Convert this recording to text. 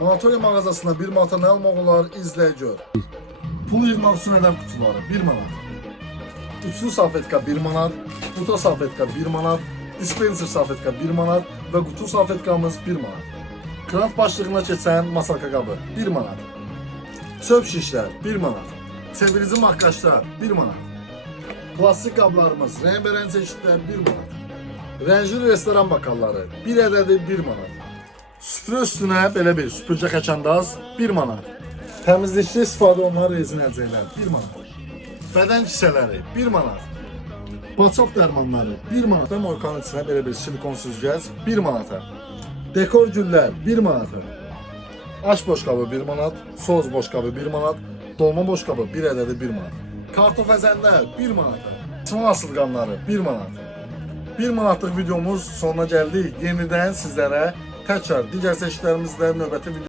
Monotoriya mağazasında 1 manata nə almaq olar? İzlə gör. Pul yığmaq üçün ədəb qutuları 1 manat. Üçlü salfetka 1 manat, qutu salfetka 1 manat, dispenser salfetka 1 manat və qutu salfetkamız 1 manat. Krant başlığına keçən masalka qabı 1 manat. Çöp şişlər 1 manat. Çevirici maqqaşlar 1 manat. Plastik qablarımız, rəngbərəng çeşidlər 1 manat. Rəngli restoran bakalları 1 ədədi 1 manat. Süfrə üstünə belə bir süpürgə xəçandaz 1 manat. Təmizlikdə istifadə olunan rezin əlcəklər 1 manat. Bədən kisələri 1 manat. Baçoq dərmanları 1 manat. Və moykanın içinə belə bir silikon süzgəc 1 manata. Dekor güllər 1 manata. Aş boşqabı 1 manat, soz boşqabı 1 manat, dolma boşqabı 1 ədədi 1 manat. Kartof əzənlər 1 manata. Çiman asılqanları 1 manat. 1 manatlıq videomuz sonuna gəldik. Yenidən sizlərə təkrar digər seçkilərimizdə növbəti video